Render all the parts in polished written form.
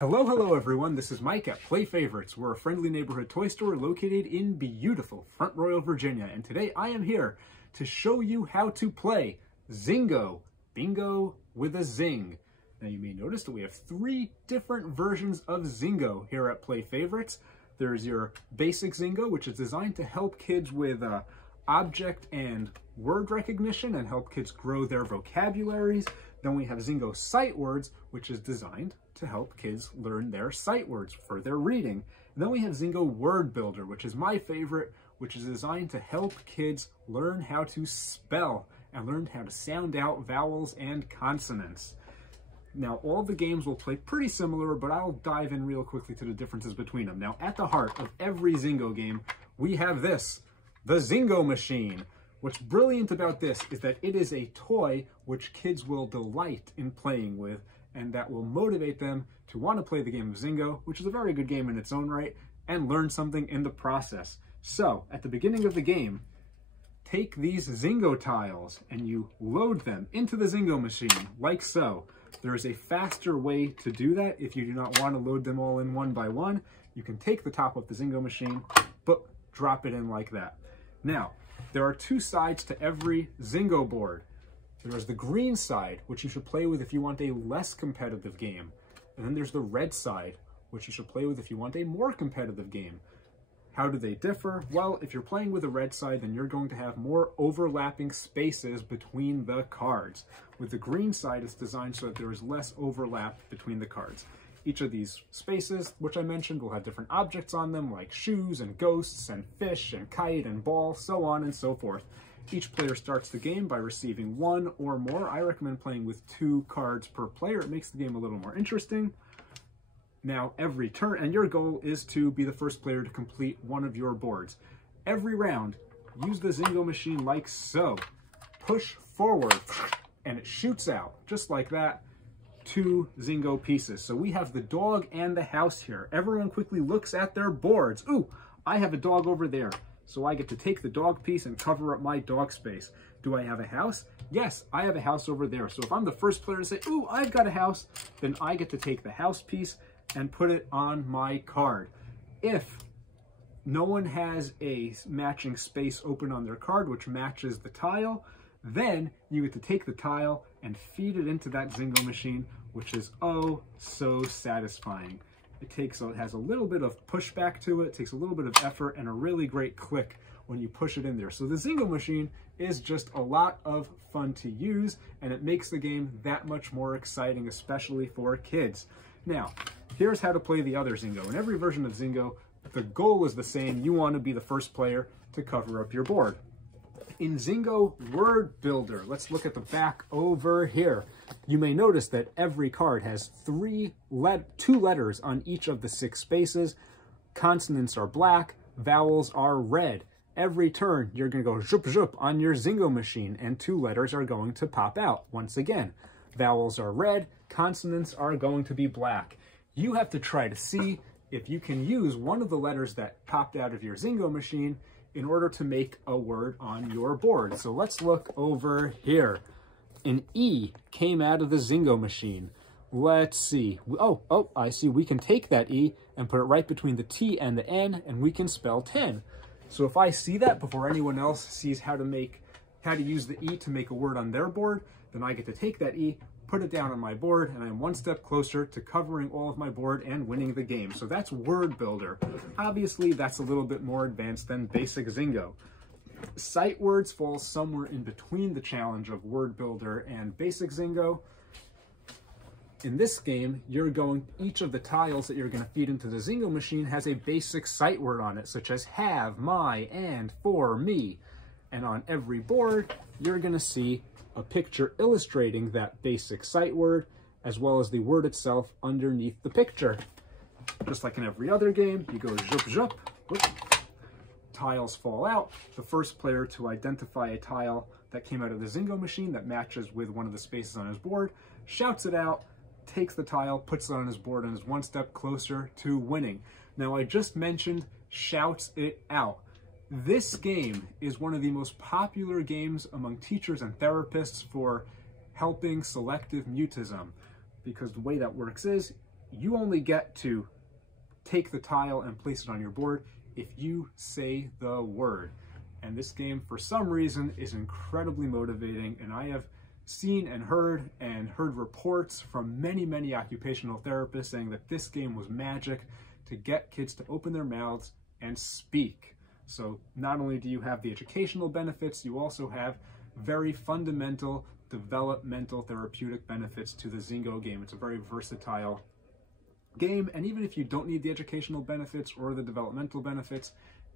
Hello everyone, this is Mike at Play Favorites. We're a friendly neighborhood toy store located in beautiful Front Royal, Virginia, and today I am here to show you how to play Zingo, Bingo with a Zing. Now you may notice that we have three different versions of Zingo here at Play Favorites. There's your basic Zingo, which is designed to help kids with object and word recognition and help kids grow their vocabularies. Then we have Zingo Sight Words, which is designed to help kids learn their sight words for their reading. And then we have Zingo Word Builder, which is my favorite, which is designed to help kids learn how to spell and learn how to sound out vowels and consonants. Now, all the games will play pretty similar, but I'll dive in real quickly to the differences between them. Now, at the heart of every Zingo game, we have this, the Zingo machine. What's brilliant about this is that it is a toy which kids will delight in playing with, and that will motivate them to want to play the game of Zingo, which is a very good game in its own right, and learn something in the process. So, at the beginning of the game, take these Zingo tiles and you load them into the Zingo machine, like so. There is a faster way to do that if you do not want to load them all in one by one. You can take the top of the Zingo machine, but drop it in like that. Now, there are two sides to every Zingo board. There is the green side, which you should play with if you want a less competitive game. And then there's the red side, which you should play with if you want a more competitive game. How do they differ? Well, if you're playing with the red side, then you're going to have more overlapping spaces between the cards. With the green side, it's designed so that there is less overlap between the cards. Each of these spaces, which I mentioned, will have different objects on them, like shoes and ghosts and fish and kite and ball, so on and so forth. Each player starts the game by receiving one or more. I recommend playing with 2 cards per player. It makes the game a little more interesting. Now, every turn, and your goal is to be the first player to complete one of your boards. Every round, use the Zingo machine like so. Push forward, and it shoots out, just like that, 2 Zingo pieces. So we have the dog and the house here. Everyone quickly looks at their boards. Ooh, I have a dog over there. So I get to take the dog piece and cover up my dog space. Do I have a house? Yes, I have a house over there. So if I'm the first player to say, ooh, I've got a house, then I get to take the house piece and put it on my card. If no one has a matching space open on their card, which matches the tile, then you get to take the tile and feed it into that Zingo machine, which is oh so satisfying. It has a little bit of pushback to it, takes a little bit of effort, and a really great click when you push it in there. So the Zingo machine is just a lot of fun to use, and it makes the game that much more exciting, especially for kids. Now, here's how to play the other Zingo. In every version of Zingo, the goal is the same. You want to be the first player to cover up your board. In Zingo Word Builder, let's look at the back over here. You may notice that every card has 2 letters on each of the 6 spaces. Consonants are black, vowels are red. Every turn, you're going to go zhup zhup on your Zingo machine, and 2 letters are going to pop out. Once again, vowels are red, consonants are going to be black. You have to try to see if you can use one of the letters that popped out of your Zingo machine in order to make a word on your board. So let's look over here. An E came out of the Zingo machine. Let's see. Oh, I see. We can take that E and put it right between the T and the N, and we can spell 10. So if I see that before anyone else sees how to use the E to make a word on their board, then I get to take that E, put it down on my board, and I'm one step closer to covering all of my board and winning the game. So that's Word Builder. Obviously, that's a little bit more advanced than basic Zingo. Sight words fall somewhere in between the challenge of Word Builder and basic Zingo. In this game, each of the tiles that you're going to feed into the Zingo machine has a basic sight word on it, such as have, my, and, for, me. And on every board, you're going to see a picture illustrating that basic sight word, as well as the word itself underneath the picture. Just like in every other game, you go zhup zhup, whoop, tiles fall out. The first player to identify a tile that came out of the Zingo machine that matches with one of the spaces on his board, shouts it out, takes the tile, puts it on his board, and is one step closer to winning. Now, I just mentioned shouts it out. This game is one of the most popular games among teachers and therapists for helping selective mutism, because the way that works is you only get to take the tile and place it on your board if you say the word. And this game, for some reason, is incredibly motivating, and I have seen and heard reports from many, many occupational therapists saying that this game was magic to get kids to open their mouths and speak. So not only do you have the educational benefits, you also have very fundamental developmental therapeutic benefits to the Zingo game. It's a very versatile game, and even if you don't need the educational benefits or the developmental benefits,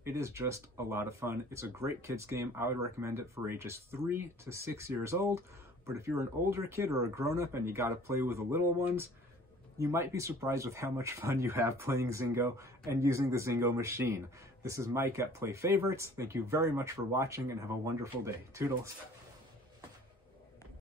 it is just a lot of fun. It's a great kids game. I would recommend it for ages 3 to 6 years old, but if you're an older kid or a grown-up and you got to play with the little ones, you might be surprised with how much fun you have playing Zingo and using the Zingo machine. This is Mike at Play Favorites. Thank you very much for watching and have a wonderful day. Toodles.